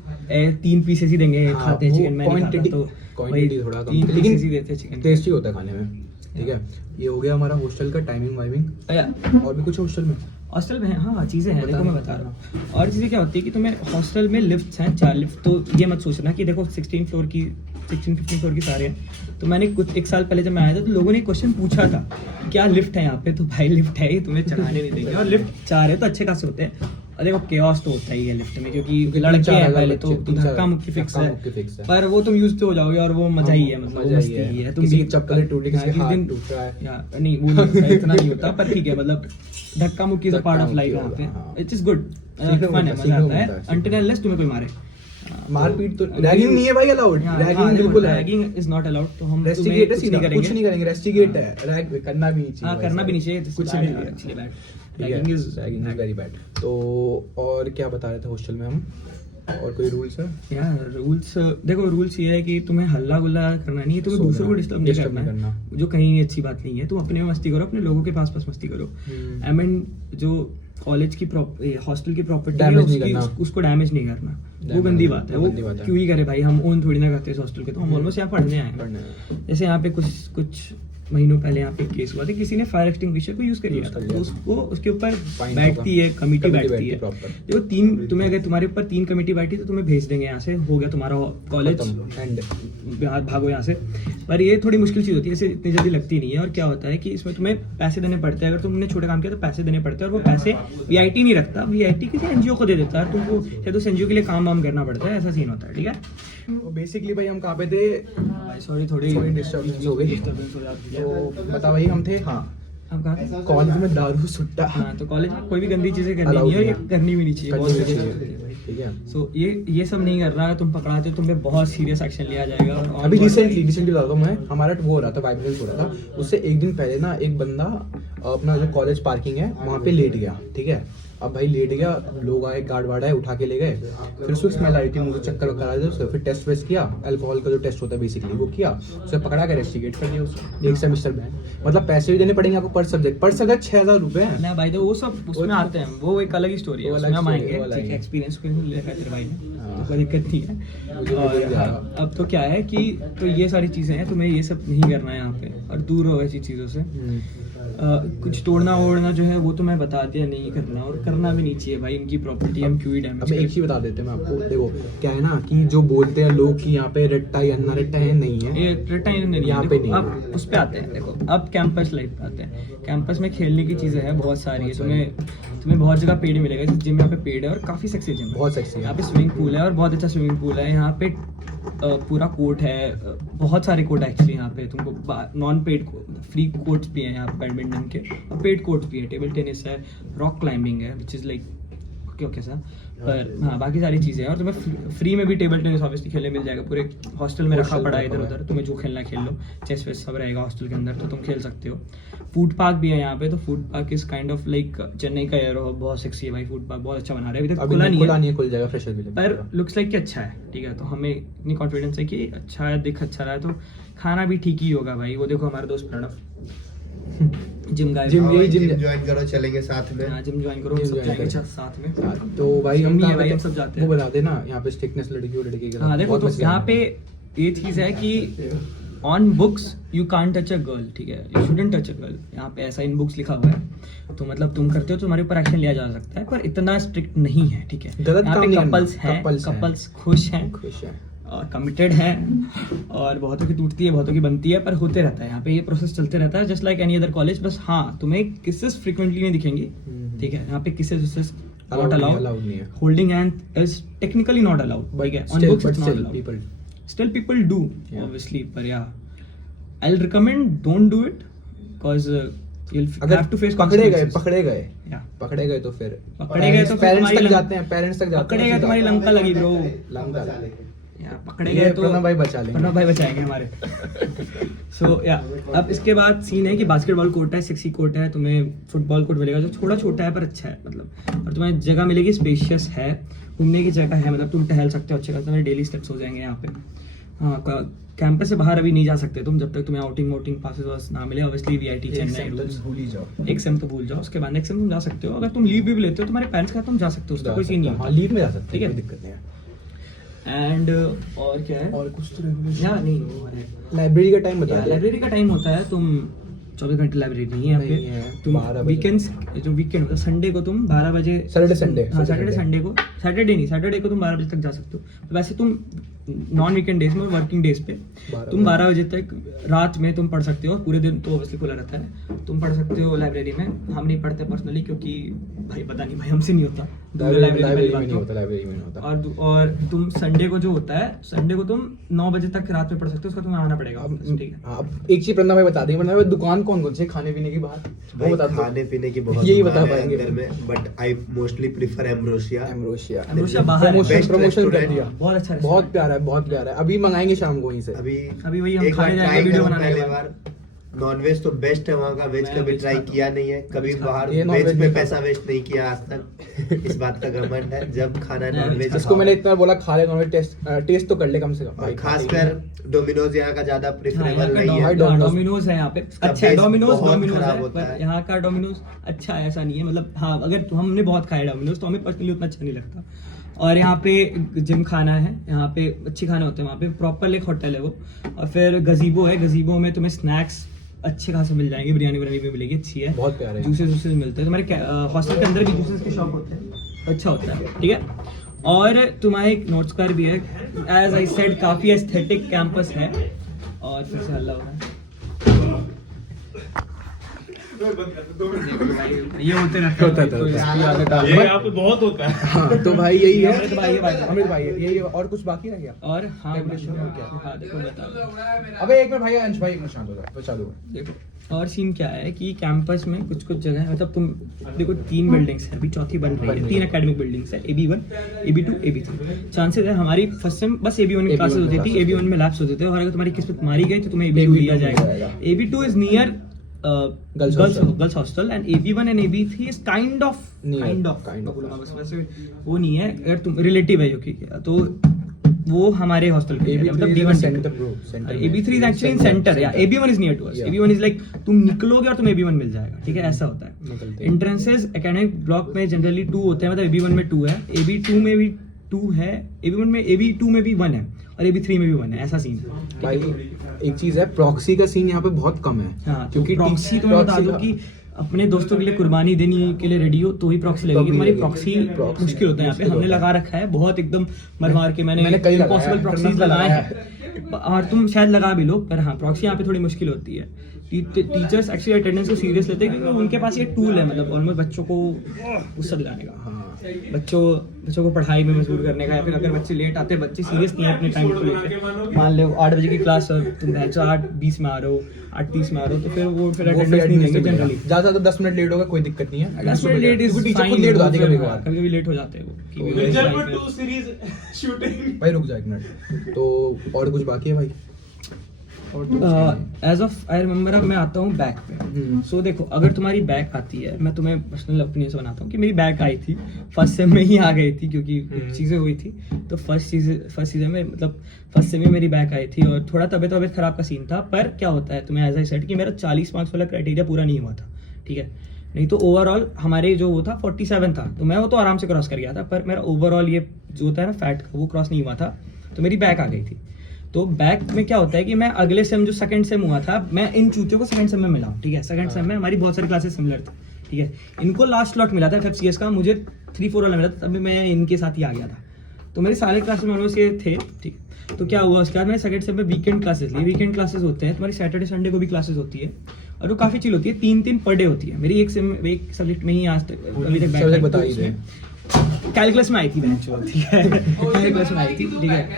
3 पीसेस ही देंगे, हाँ, खाते हैं वो चिकन, मैं नहीं खाता quantity- तो quantity थोड़ा कम, 3 लेकिन पीसेस ही देते हैं चिकन। टेस्टी होता है खाने में। ठीक है, ये हो गया हमारा हॉस्टल का टाइमिंग वाइमिंग। और भी कुछ हॉस्टल में? हॉस्टल में हाँ चीज़ें हैं, बता देखो मैं दो। बता रहा हूँ। और चीज़ें क्या होती है कि तुम्हें हॉस्टल में लिफ्ट्स हैं 4 लिफ्ट, तो ये मत सोचना कि देखो 16 फ्लोर की 16-15 फ्लोर की सारे हैं। तो मैंने कुछ 1 साल पहले जब मैं आया था तो लोगों ने क्वेश्चन पूछा था क्या लिफ्ट है यहाँ पे, तो भाई लिफ्ट है ही, तुम्हें चढ़ाने नहीं देंगे। और लिफ्ट 4 है तो अच्छे खासे होते हैं। और देखो केओस तो होता ही है लिफ्ट में, क्योंकि क्योंकि लड़के 3-4 हैं पहले तो बच्चे, 3-4 धक्का मुक्की फिक्स धक्का मुक्की fix है, है। पर वो तुम यूज तो हो जाओगे और वो मजा ही है, मतलब वो मजा ही मस्ती है। ही है। तुम किसी भी की चप्पल टूटी, किसी हाँ, का किस हाथ दिन- टूट रहा है। या नहीं वो नहीं, इतना नहीं होता, पर ठीक है, मतलब धक्का मुक्की is a part of life यहाँ पे, हाँ। इट्स इज गुड, सीखने को फन है, मिलता है, मजा सीखने को आता मिलता है है, until unless तुम्हें कोई मारे। मारपीट तो रैगिंग नहीं है भाई अलाउड, रैगिंग बिल्कुल है। रैगिंग इज नॉट अलाउड, तो हम तुम्हें रेस्टिगेट है कुछ सीधा, नहीं कुछ नहीं करेंगे। करेंगे, रेस्टिगेट है, रैग करना भी नहीं चाहिए। हाँ करना भी नहीं चाहिए, कुछ नहीं है। Actually bad, ragging ragging is is very bad. तो और क्या बता रहे थे हॉस्टल में हम, और कोई रूल्स है? यार रूल्स देखो, रूल्स ये है कि तुम्हें हल्ला गुल्ला करना नहीं है, तुम्हें सोना, दूसरों को डिस्टर्ब नहीं disturb नहीं करना है, जो कहीं अच्छी बात नहीं है। तुम अपने में मस्ती करो, अपने लोगों के पास मस्ती करो। आई मीन जो कॉलेज की हॉस्टल की प्रॉपर्टी है Damage नहीं करना। उसको डैमेज नहीं करना, वो Damage गंदी नहीं बात है। करना, वो गंदी बात है। क्यों ही करे भाई, हम ओन थोड़ी ना करते इस हॉस्टल के, तो हम ऑलमोस्ट यहाँ पढ़ने आए हैं। जैसे यहाँ पे कुछ महीनों पहले यहाँ पे केस हुआ था, किसी ने फायर एक्सटिंग्विशर को यूज कर लिया Use कर था, लिया तो था। उसको उसके ऊपर Fine बैठती होगा। है कमिटी Committee बैठती बैठती है है proper। देखो 3 तुम्हें अगर तुम्हारे ऊपर 3 कमेटी बैठी तो तुम्हें भेज देंगे यहाँ से, हो गया तुम्हारा कॉलेज, एंड भागो यहाँ से। पर ये थोड़ी मुश्किल चीज़ होती है, इसे इतनी जल्दी लगती नहीं है। और क्या होता है कि इसमें तुम्हें पैसे देने पड़ते हैं, अगर तुमने छोटा काम किया तो पैसे देने पड़ते हैं, और वो पैसे वीआईटी नहीं रखता, वीआईटी किसी एनजीओ को दे देता है, तुमको शायद उस एनजीओ के लिए काम वाम करना पड़ता है, ऐसा सीन होता है। ठीक है, तो बेसिकली भाई हम कहाँ पे थे? सॉरी थोड़ी डिस्टर्बेंस हो गई। डिस्टर्बेंस हो जाती है। तो बता भाई हम थे, हाँ हम कहाँ? कॉलेज में दारू सुट्टा हाँ, तो कॉलेज में कोई भी गंदी चीजें करनी Allowed नहीं है, और ये नहीं है। करनी भी नहीं चाहिए, करनी बहुत भी serious चाहिए। होती है भाई। ठीक है। सो ये सब नहीं कर रहा है, तुम पकड़ाते हो, तुम पे बहुत सीरियस एक्शन लिया जाएगा। और अभी रिसेंटली बता मैं, हमारा वो हो रहा था, वाइब्रेंस हो रहा था, उससे एक दिन पहले ना एक बंदा अपना जो कॉलेज पार्किंग है वहाँ पे लेट गया। ठीक है, अब भाई लेट गया, लोग आए, गार्ड वार्ड आए, उठा के ले गए। फिर उसको स्मेल आ रही थी, मुझे चक्कर वक्कर आ रहे थे उसको। फिर टेस्ट वेस्ट किया, अल्कोहल का जो टेस्ट होता है बेसिकली वो किया, उसे पकड़ा के रेस्टिगेट कर दिया उसको, 1 सेमेस्टर बैन। मतलब पैसे भी देने पड़ेंगे आपको पर सब्जेक्ट 6,000 रुपए हैं। ना भाई, तो वो सब उसमें आते हैं, वो एक अलग ही स्टोरी है, वो अलग उसमें हम story है, आएंगे, वो अलग ठीक है, है। एक्सपीरियंस लेकर तेरे भाई ने, हाँ। तो कोई दिक्कत नहीं है। मुझे भी और यही हाँ, लगा। अब तो क्या है कि तो ये सारी चीज़ें हैं, तुम्हें ये सब नहीं करना है यहाँ पे, और दूर रहो ऐसी चीज़ों से। कुछ तोड़ना वोड़ना जो है वो तो मैं बता दिया, नहीं करना, और करना भी नहीं चाहिए भाई, इनकी प्रॉपर्टी हम क्यों ही अब डैमेज एक ही बता देते हैं मैं आपको, देखो क्या है ना कि जो बोलते हैं लोग कि यहाँ पे रट्टा या अन्ना रट्टा है, नहीं है। ये रिटाइन नहीं यहाँ है। पे देखो, नहीं अब उस पे आते हैं, देखो अब कैंपस लाइफ पे आते हैं। कैंपस में खेलने की चीज़ें हैं बहुत सारी है, तुम्हें बहुत जगह पेड़ मिलेगा, जैसे जिम यहाँ पे पेड़ है और काफ़ी सेक्सी जिम है, बहुत सेक्सी है। यहाँ पे स्विमिंग पूल है और बहुत अच्छा स्विमिंग पूल है, यहाँ पे पूरा कोर्ट है, बहुत सारे कोर्ट है एक्चुअली यहाँ पे, तुमको नॉन पेड फ्री कोर्ट्स भी हैं यहाँ पे बैडमिंटन के, और पेड कोर्ट्स भी है, टेबल टेनिस है, रॉक क्लाइंबिंग है, विच इज़ लाइक ओके सा। पर हाँ बाकी सारी चीज़ें हैं, और तुम्हें फ्री में भी टेबल टेनिस ऑब्वियसली खेलने मिल जाएगा, पूरे हॉस्टल में रखा हॉस्टल पड़ा है में इधर रखा उधर, तुम्हें जो खेलना खेल लो, चेस वेस सब रहेगा हॉस्टल के अंदर, तो तुम खेल सकते हो। फूड पार्क भी है यहाँ पे, तो food park is kind of like Chennai का एयर, बहुत सेक्सी है भाई, फूड पार्क बहुत अच्छा बना रहे हैं, अभी तक खुला नहीं है, खुल जाएगा, फ्रेशर भी लगेगा। पर लुक्स लाइक कि अच्छा है। ठीक है, तो हमें इतनी कॉन्फिडेंस है कि अच्छा है, दिख अच्छा रहा है, तो खाना भी ठीक ही होगा भाई। वो देखो हमारे दोस्त प्रणव जिम गाय, जिम यही जिम जिम ज्वाइन करो, चलेंगे साथ में। जिम ज्वाइन करो, Gym सब join जाएंगे करें। साथ में। तो भाई हम Gym ही है कहाँ भाई, पे हम थे? सब जाते हैं। वो बता देना यहाँ पे स्ट्रिक्टनेस लड़की और लड़के के साथ हाँ देखो, बहुत तो मस्ती यहाँ आती पे है। ये चीज़ है कि on books you can't touch a girl, ठीक है, you shouldn't touch a girl, यहाँ पे ऐसा इन बुक्स लिखा हुआ है। तो मतलब तुम करते हो तो तुम्हारे ऊपर एक्शन लिया जा सकता है, पर इतना स्ट्रिक्ट नहीं है, ठीक है। गलत यहाँ काम पे नहीं करना, कपल्स हैं, couples हैं। कपल्स खुश हैं खुश है। और कमिटेड है, और बहुतों की टूटती है, बहुतों की बनती है, पर होते रहता है यहाँ पे, ये प्रोसेस चलते रहता है just like any other college. बस हाँ, तुम्हें किसेस फ्रीक्वेंटली नहीं दिखेंगे, ठीक है, यहाँ पे किसेस नॉट अलाउड, नहीं है। Holding hand is technically not allowed, ठीक है, on books it's not allowed, still people do, Yeah. obviously, but yeah, I'll recommend don't do it because you'll अगर have to face पकड़े गए consequences. Yeah. पकड़े गए तो फिर पकड़े गए तो फिर पेरेंट्स तुम्हारी तक लंक- जाते हैं, पेरेंट्स तक जाते हैं, पकड़े गए तुम्हारी लंका लगी ब्रो, लंका। पकड़े ये गए तो प्रणव भाई बचा लेंगे। प्रणव भाई बचाएंगे हमारे। सो या अब इसके बाद सीन है कि बास्केटबॉल कोर्ट है, 6 कोर्ट है, तुम्हें फुटबॉल कोर्ट मिलेगा जो थोड़ा छोटा है पर अच्छा है, मतलब, और तुम्हें जगह मिलेगी, स्पेशियस है, घूमने की जगह है, मतलब तुम टहल सकते हो अच्छे खासे, तुम्हारे डेली स्टेप्स हो जाएंगे यहाँ पे। हाँ, कैंपस से बाहर अभी नहीं जा सकते तुम जब तक तुम्हें आउटिंग पासेस वास ना मिले, ऑब्वियसली वीआईटी चेन्नई रूल्स, भूल ही जाओ। एक सेम तो भूल जाओ, उसके बाद नेक्स्ट सेम तुम जा सकते हो, अगर तुम लीव भी लेते हो तुम्हारे पेरेंट्स का तुम जा सकते हो, उसका कोई सीन नहीं हाँ, होता, लीव में जा सकते ठीक हैं, है। कोई दिक्कत नहीं है। एंड और क्या है, और कुछ तो रेगुलेशन या नहीं वो है लाइब्रेरी का टाइम बता दो। लाइब्रेरी का टाइम होता है, तुम 24 घंटे लाइब्रेरी नहीं है नहीं यहाँ है, पे, तुम 12 बजे। वीकेंड्स, जो वीकेंड होता है संडे को तुम 12 बजे, सैटरडे संडे, हाँ सैटरडे सैटरडे संडे को, सैटरडे को तुम 12 बजे तक जा सकते हो। तो वैसे तुम नॉन वीकेंड डेज में, वर्किंग डेज पे 12 तुम 12 बजे तक रात में तुम पढ़ सकते हो, पूरे दिन तो ऑब्वियसली खुला रहता है, तुम पढ़ सकते हो लाइब्रेरी में। हम नहीं पढ़ते पर्सनली क्योंकि भाई पता नहीं भाई हमसे नहीं होता, लाइब्रेरी में नहीं होता, लाइब्रेरी में नहीं होता। और तुम संडे को जो होता है, संडे को तुम 9 बजे तक रात में पढ़ सकते हो, उसका तुम्हें आना पड़ेगा, अब ठीक है। अब एक चीज प्रणव भाई बता देंगे, प्रणव भाई दुकान कौन कौन सी है खाने पीने की बाहर, वो बता दो। खाने पीने की बहुत यही दुकान बता है पाएंगे। अंदर में, but I mostly prefer Ambrosia. Ambrosia बाहर है, Best प्रमोशन कर restaurant, दिया, बहुत अच्छा बहुत restaurant। प्यारा है, बहुत प्यारा है। अभी मंगाएंगे शाम को वहीं से। अभी वही हम एक बार खाने जाएंगे, ट्राई वीडियो करो बनाने के पहले बाद। बार। नॉनवेज तो बेस्ट है वहाँ का, वेज मैं कभी वेज ट्राई खाता हूँ। किया नहीं है, कभी वेज बाहर ये non-veg वेज पे नहीं पैसा खाता। वेस्ट नहीं किया आज तक। इस बात का घमंड है, जब खाना मैं नॉनवेज इसको मैंने इतना बोला खा ले नॉनवेज, टेस्ट तो कर ले कम से कम और भाई। खासकर डोमिनोज यहाँ का ज्यादा हाँ, प्रेफरेबल यहाँ का नहीं है। Domino's- डोमिनोज है यहाँ पे, इसका अच्छा है base डोमिनोज, बहुत डोमिनोज खराब है, होता पर है। यहाँ का डोमिनोज अच्छा है ऐसा नहीं है, मतलब हाँ, अगर हमने बहुत खाया डोमिनोज तो हमें पर्सनली उतना अच्छा नहीं लगता। और यहाँ पे जिम खाना है, यहाँ पे अच्छे खाने होते हैं, वहाँ पे प्रॉपर एक होटल है वो, और फिर गजीबो है, गजीबो में तुम्हें स्नैक्स अच्छे खासे मिल जाएंगे, बिरयानी भी मिलेगी, अच्छी है, बहुत प्यारे हैं। जूसेस मिलते हैं तुम्हारे हॉस्टल के अंदर भी, जूसेस के शॉप होते हैं, अच्छा होता है, ठीक है। और तुम्हारे एक नोट स्क्वायर भी है, एज आई सेड काफी एस्थेटिक कैंपस है, और फिर से हल्ला हो रहा है, ये होते रहता होता है, था, तो होता इसकी आदत आ ये गई। यहाँ पे बहुत होता है। हाँ, तो भाई यही है, अमृत भाई, ये भाई। अमृत भाई है, यही है। और कुछ बाकी रह गया? और हाँ, Regulation और क्या? हाँ देखो बता दो। अबे एक मिनट भाई, अंश भाई एक मिनट शांत हो जाओ, तो चालू है। देखो और सीन क्या है कि कैंपस में कुछ जगह है, मतलब तुम देखो 3 बिल्डिंग्स है, अभी चौथी बन रही है, 3 एकेडमिक बिल्डिंग्स है, AB1, AB2, AB3। चांसेस है हमारी फर्स्ट सेम बस AB1 की क्लासेस होती थी, AB1 में लैब्स होते थे, और अगर तुम्हारी किस्मत मारी गई तो तुम्हें AB2 दिया जाएगा। AB2 is near girls hostel, and AB1 and AB3 is kind of बस वैसे वो नहीं है, अगर तुम रिलेटिव है क्योंकि तो वो हमारे हॉस्टल के AB3 मतलब is D1 center, bro, center में। AB3 is actually in center, yeah, AB1 is near to us, Yeah. AB1 is like तुम निकलोगे और तुम्हें AB1 मिल जाएगा, ठीक है, ऐसा होता है। निकलते हैं। एंट्रेंसेस एकेडमिक ब्लॉक में जनरली 2 होते हैं, मतलब AB1 में 2 है, AB2 में भी 2 है, AB1 में AB2 में भी 1 है, और AB3 में भी 1 है, ऐसा सीन है। भाई एक चीज है, प्रॉक्सी का सीन यहाँ पे बहुत कम है। हाँ, क्योंकि प्रॉक्सी तो मैं बता दूं का- कि अपने दोस्तों के लिए कुर्बानी देने के लिए रेडी हो तो ही प्रॉक्सी लगेगी, तुम्हारी प्रॉक्सी Proxy मुश्किल होता है यहाँ पे, मुश्किल हमने होता है। लगा रखा है बहुत एकदम मर के, मैंने कई लगाया इम्पॉसिबल है, प्रॉक्सीज internal लगाए लगाया हैं, और तुम शायद लगा भी लो, पर हाँ प्रॉक्सी यहाँ पे थोड़ी मुश्किल होती है। टीचर्स एक्चुअली अटेंडेंस को सीरियस लेते हैं क्योंकि उनके पास ये टूल है, मतलब ऑलमोस्ट बच्चों को गुस्सा दिलाने का, हाँ, बच्चों को पढ़ाई में मजबूर करने का, या फिर अगर बच्चे लेट आते हैं, बच्चे सीरियस नहीं है अपने टाइम को लेकर, मान लो 8 बजे की क्लास और तुम 8:20 में आ रहे हो, 8:30 में आ रहे हो, तो फिर वो फिर अटेंडेंस नहीं देंगे जनरली। ज्यादा से 10 मिनट लेट होगा कोई दिक्कत नहीं है। 10 मिनट लेट इज टीचर खुद लेट हो जाती है कभी कभार। कभी लेट हो जाते हैं वो कि विजयपुर 2 सीरीज शूटिंग। भाई रुक जा एक मिनट, तो और कुछ बाकी है भाई? और तो कुछ नहीं है। एज ऑफ आई रिमेम्बर, अब मैं आता हूँ बैक पे। सो देखो, अगर तुम्हारी बैक आती है, मैं तुम्हें पर्सनल ओपिनियन से बनाता हूँ कि मेरी बैक आई थी फर्स्ट सेम में ही आ गई थी, क्योंकि कुछ चीज़ें हुई थी, तो फर्स्ट सीजन में मतलब फर्स्ट सेम में मेरी बैक आई थी, और थोड़ा तबीयत खराब का सीन था। पर क्या होता है, तुम्हें एज आई सेड कि मेरा 40 मार्क्स वाला क्राइटेरिया पूरा नहीं हुआ था, ठीक है, नहीं तो ओवरऑल हमारे जो वो था 47 था, तो मैं वो तो आराम से क्रॉस कर गया था, पर मेरा ओवरऑल ये जो होता है ना फैट का, वो क्रॉस नहीं हुआ था, तो मेरी बैक आ गई थी। तो बैक में क्या होता है कि मैं अगले सेम जो सेकंड सेम हुआ था, मैं इन चूतियों को सेकंड सेम में मिला हूँ, ठीक है। सेकंड सेम में हमारी बहुत सारी क्लासेस सिमिलर थी, ठीक है। इनको लास्ट स्लॉट मिला था FCS का, मुझे 3-4 वाला मिला था, तभी मैं इनके साथ ही आ गया था। तो मेरे सारे क्लासेस में ऑलमोस्ट ये थे, ठीक। तो क्या हुआ उसके बाद मैंने सेकंड सेम में वीकेंड क्लासेस ली। वीकेंड क्लासेस होते हैं तुम्हारी सैटरडे संडे को भी क्लासेस होती है, और वो काफ़ी चिल होती है, 3-3 पर डे होती है। मेरी एक सब्जेक्ट में ही आज तक अभी तक सब्जेक्ट बता ही दे। कैलकुलस में आई थी बेंच, ठीक है। कैलकुलस में आई थी, ठीक है।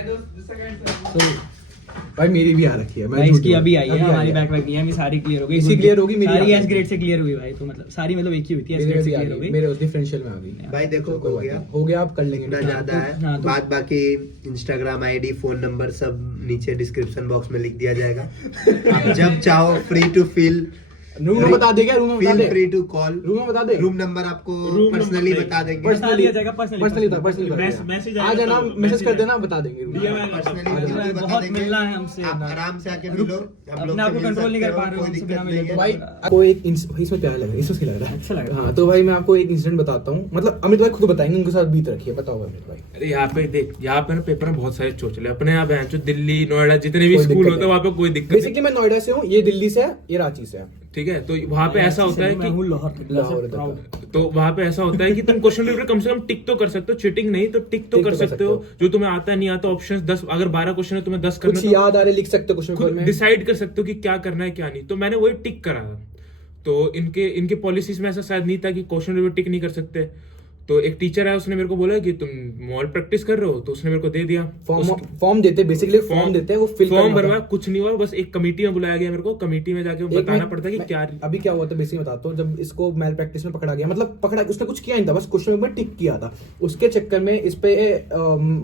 तो भाई मेरी भी आ रखी है, मैं भाई झूठ इसकी अभी आई है, बोल- हमारी बैक नहीं है, मेरी सारी क्लियर हो गई। इसकी clear होगी, मेरी सारी आ एस गई। ग्रेड से क्लियर हुई भाई, तो मतलब सारी मतलब एक ही हुई थी, एस मेरे ग्रेड से भी आ क्लियर हो गई, गई। मेरे उस डिफरेंशियल में आ गई। भाई देखो कोई हो बात गया, नहीं। हो गया, आप कर लेंगे इतना ज्यादा है। हाँ, तो- बात बाकी इंस्टाग्राम आईडी, फोन नंबर सब नीचे डिस्क्रिप्शन बॉक्स में लिख दिया जाएगा। आप जब चाहो फ्री टू फील रूम में बता दे क्या? रूम में बता फील दे। Free to call. रूम में बता दे। रूम नंबर आपको रूम पर्सनली नंबर बता देंगे। बता दिया जाएगा personally, पर्सनली मैसेज आ जाना, मैसेज कर देना, बता देंगे रूम में। DM में पर्सनली आज बिल्कुल भाई बता बहुत देंगे। मिलना है हमसे। आप आराम से आके मिलो, हम लोग अपने आप को से मिल कंट्रोल नहीं कर सकते पा हो, रहे हो, कोई हमसे दिक्कत बिना नहीं मिले है। तो। भाई आपको एक इसमें प्यारा लग रहा है, इसमें लग रहा है अच्छा लग रहा है। हाँ, तो भाई मैं आपको एक इंसिडेंट बताता हूँ, मतलब अमित भाई खुद बताएंगे, उनके साथ बीत रखी है। बताओ अमित भाई। अरे यहाँ पे देख, यहाँ पे ना पेपर में बहुत सारे चोचले अपने यहाँ पे हैं, जो दिल्ली नोएडा जितने भी कोई स्कूल दिक्कत होते हैं वहाँ पे कोई दिक्कत नहीं। बेसिकली मैं नोएडा से हूँ, ये दिल्ली से है, ये रांची से है। ठीक है, तो वहाँ पे ऐसा होता है मैं हूँ कि लाहौर तक proud। तो वहाँ पे ऐसा होता है कि तुम क्वेश्चन पेपर कम से कम टिक तो कर सकते हो, चीटिंग नहीं तो टिक तो कर सकते हो। जो तुम्हें आता है नहीं आता, ऑप्शन 10, अगर 12 क्वेश्चन है तुम्हें 10 करना कुछ है, याद आ रहे लिख सकते हो क्वेश्चन पेपर खुद में। डिसाइड कर सकते हो कि क्या करना है क्या नहीं। तो मैंने वही टिक करा था। तो इनके पॉलिसीज में ऐसा शायद नहीं था कि क्वेश्चन पेपर टिक नहीं कर सकते। तो एक टीचर है, उसने मेरे को बोला कि तुम मॉल प्रैक्टिस कर रहे हो, तो उसने मेरे को दे दिया फॉर्म देते, बेसिकली फॉर्म देते हैं, वो फिल फॉर्म भरवा, कुछ नहीं हुआ। बस एक कमेटी में बुलाया गया मेरे को, कमेटी में जाके बताना पड़ता है कि क्या। अभी क्या हुआ था बेसिकली बताता हूँ। जब इसको मैल प्रैक्टिस में पकड़ा गया, मतलब पकड़ा, उसने कुछ किया नहीं था, बस क्वेश्चन पेपर टिक किया था। उसके चक्कर में इस पे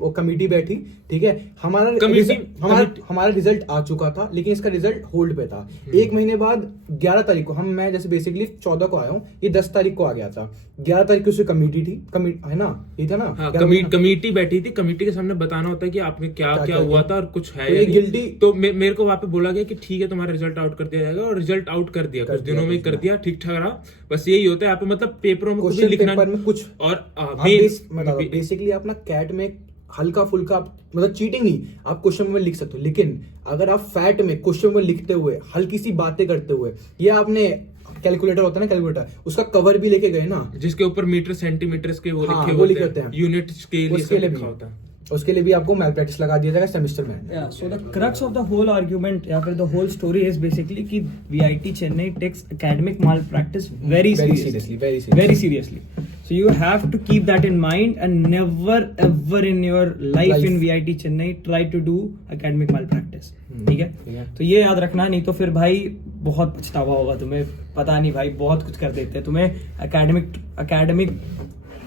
वो कमेटी बैठी, ठीक है। हमारा रिजल्ट आ चुका था, लेकिन इसका रिजल्ट होल्ड पे था। 1 महीने बाद 11 तारीख को मैं जैसे बेसिकली 14 को आया हूँ, ये 10 तारीख को आ गया था। 11 तारीख को उसकी कमेटी थी, है ना, ये था ना। हाँ, कमेटी बैठी थी। कमेटी के सामने बताना होता है कि आपने क्या क्या हुआ था और कुछ है तो या ये नहीं। गिल्टी, तो मेरे को वहां पे बोला गया कि ठीक है तुम्हारा रिजल्ट आउट कर दिया जाएगा, और रिजल्ट आउट कर दिया, कुछ दिनों में ही कर दिया, ठीक ठाक रहा। बस यही होता है यहाँ पे, मतलब पेपरों में कुछ क्वेश्चन लिखना पेपर में कुछ। और बेसिकली आप ना कैट में हल्का फुल्का, मतलब चीटिंग नहीं, आप क्वेश्चन पेपर लिख सकते हो। लेकिन अगर आप फैट में क्वेश्चन पेपर लिखते हुए हल्की सी बातें करते हुए, या आपने कैलकुलेटर होता है ना, कैलकुलेटर, उसका कवर भी लेके गए ना, जिसके ऊपर मीटर सेंटीमीटर के वो हाँ, लिखे वो लिखे होते होते हैं, हैं। यूनिट स्केल, ये उसके सब लिए लिखा भी होता है। उसके लिए भी आपको मैल प्रैक्टिस लगा दिया जाएगा सेमेस्टर में। Yeah, so the crux of the whole argument या फिर the whole story is basically कि VIT Chennai takes academic malpractice very seriously. Very seriously. So you have to keep that in mind and never ever in your life in VIT Chennai try to do academic malpractice. ठीक है? तो ये याद रखना, नहीं तो फिर भाई बहुत पछतावा होगा तुम्हें। पता नहीं भाई, बहुत कुछ कर देते हैं तुम्हें। academic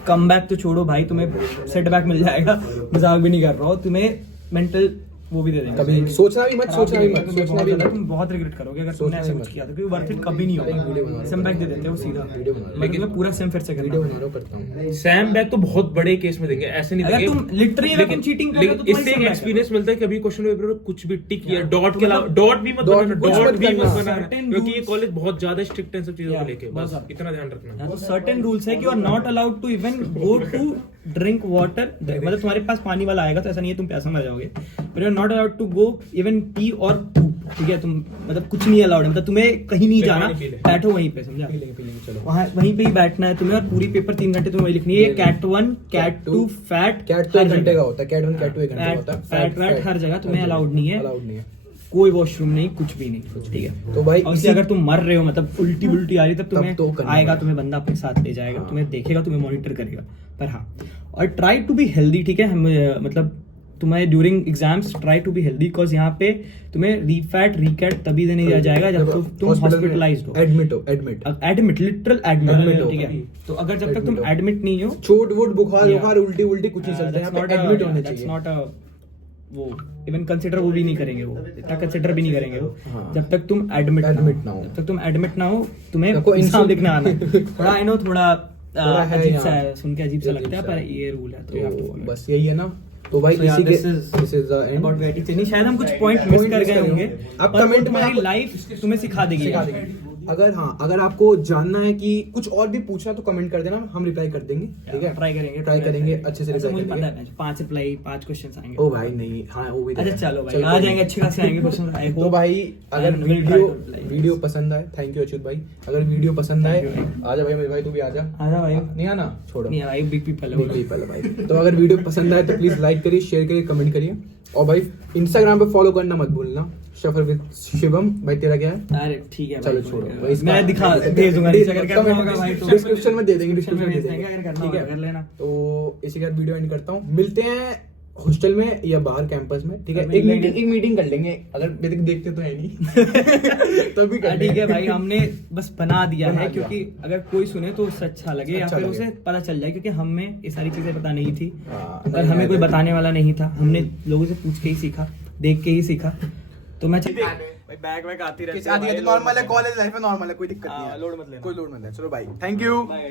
कमबैक तो छोड़ो भाई, तुम्हें सेटबैक मिल जाएगा। मजाक भी नहीं कर रहा हूँ, तुम्हें मेंटल वो भी दे देंगे। कभी सोचना भी मत, सोचना भी मत, तुम्हें सोचना भी बहुत- मत। तुम बहुत रिग्रेट करोगे अगर तुमने सोचना ऐसा भी कुछ मत। किया था, क्योंकि वर्थ इट कभी नहीं वीडियो बना होगा। रहा सेम बैक दे देते हैं वो सीधा। वीडियो बना रहा हूँ। लेकिन पूरा सेम फिर से वीडियो करना। बना रहा करता हूँ। सैम बैक तो बहुत बड़े केस में देंगे, ऐसे नहीं अगर देंगे। तुम literally अगर तुम cheating कर रहे हो तो तुम्हारी इससे एक Sam back एक्सपीरियंस मिलता है कि अभी क्वेश्चन पेपर में कुछ भी टिक किया, Yeah. डॉट के अलावा मतलब डॉट भी मत dot बनाना, कुछ डॉट मत भी मत करना। बनाना, Certain क्योंकि ये rules- कॉलेज बहुत ज्यादा स्ट्रिक्ट है इन सब चीजों को Yeah, लेके। बहुत बस ज्यादा। इतना ध्यान रखना। सर्टेन रूल्स है कि you are not allowed to even go to drink water. मतलब तुम्हारे पास पानी वाला आएगा तो ऐसा नहीं है तुम प्यासा मर जाओगे, but you are not allowed to go even pee और पूप। ठीक है, तुम मतलब कुछ नहीं अलाउड है, मतलब तुम्हें कहीं नहीं जाना, पानी पी ले। बैठो वहीं पे, समझा? पी लेंगे चलो। वहाँ वहीं पे ही बैठना है तुम्हें, और पूरी पेपर 3 घंटे तुम्हें वही लिखनी है। कैट 1 कैट 2 फैट कैट तो 1 घंटे का होता है, कैट 1 कैट 2 1 घंटे का होता है। फैट वैट हर जगह तुम्हें अलाउड नहीं है, अलाउड नहीं है। कोई वॉशरूम नहीं, कुछ भी नहीं। ठीक है, तो भाई और इसी- अगर तुम मर रहे हो, मतलब उल्टी आ रही, तब तुम्हें तो करना आएगा, पड़ेगा। तुम्हें बंदा अपने साथ ले जाएगा, हाँ। तुम्हें देखेगा, तुम्हें मॉनिटर करेगा। पर हाँ, और ट्राई टू बी हेल्दी। ठीक है, हम मतलब तुम्हें during exams try to be healthy, because यहाँ पे तुम्हें रीफैट रिकैट तभी देने दिया जाएगा जब तुम हॉस्पिटलाइज्ड हो, एडमिट लिटरल Admit एडमिट। हो। ठीक है, तो अगर जब तक तुम Admit हो। एडमिट नहीं हो, चोट वोट बुखार Yeah. बुखार उल्टी उल्टी कुछ नहीं चलता है, यहाँ पे एडमिट होने चाहिए। वो इवन कंसिडर वो भी नहीं करेंगे, वो इतना कंसिडर भी नहीं करेंगे वो, हाँ। जब तक तुम एडमिट ना हो। जब तक तुम एडमिट ना हो, तुम्हें आपको एग्जाम इंसुल- लिखना आना है। थोड़ा आई नो, थोड़ा है अजीब यहाँ। सा है, सुन के अजीब सा लगता है, अजीब पर सा है। ये रूल है, तो you have to तो follow it. बस यही है ना। तो भाई So yeah, इसी के this is the end about VIT Chennai। शायद हम कुछ पॉइंट मिस कर गए होंगे, आप पर comment में तुम्हारी आप- लाइफ तुम्हें सिखा देगी सिखा यार। देगी। अगर आपको जानना है कि कुछ और भी पूछना तो कमेंट कर देना, हम रिप्लाई कर देंगे, ठीक है? ट्राई करेंगे अच्छे से ऐसा reply मुझे पता करेंगे। है 5 रिप्लाई 5 क्वेश्चंस आएंगे। ओ भाई नहीं, हाँ वो भी अच्छा है। चलो भाई चल, आ कोई जाएंगे, नहीं। अच्छे खासे आएंगे क्वेश्चंस आई तो होप। भाई अगर And we'll try to reply. Video पसंद आए, थैंक यू अच्युत भाई। अगर वीडियो पसंद आए, Thank you आजा भाई मेरे भाई, तू भी आजा। आजा भाई। नहीं आना, छोड़ो। नहीं भाई बिग पीपल नहीं, नहीं, पहले भाई। तो अगर वीडियो पसंद आए तो प्लीज लाइक करिए, शेयर करिए, कमेंट करिए, और भाई इंस्टाग्राम पे फॉलो करना मत भूलना, सफर विद शिवम। भाई तेरा क्या है? अरे ठीक है चलो भाई, छोड़ो कोई- भाई, इसका- मैं दिखा भेज दूंगा नीचे, अगर करना होगा भाई तो डिस्क्रिप्शन में दे देंगे, डिस्क्रिप्शन में भेज डिस्क्रिप्शन देंगे, अगर करना ठीक होगा है? कर लेना। तो इसी के साथ वीडियो एंड करता हूँ। मिलते हैं हॉस्टल में या बाहर कैंपस में, ठीक है? हमें एक मिलेंगे। मीटिंग कर लेंगे, अगर देखते तो है नहीं तभी कर ठीक है लेंगे। भाई, हमने बस बना दिया बना है दिया। क्योंकि अगर कोई सुने तो उससे अच्छा लगे या अच्छा फिर लगे। उसे पता चल जाए, क्योंकि हमें ये सारी चीजें पता नहीं थी हाँ, और नहीं हमें आया कोई था। बताने वाला नहीं था, हमने लोगों से पूछ के ही सीखा, देख के ही सीखा। तो मैं बैग वैग आती रहती है, नॉर्मल है, कॉलेज लाइफ है, नॉर्मल है, कोई दिक्कत नहीं है, लोड मत लेना। कोई लोड मत है। चलो भाई, थैंक यू। Bye guys।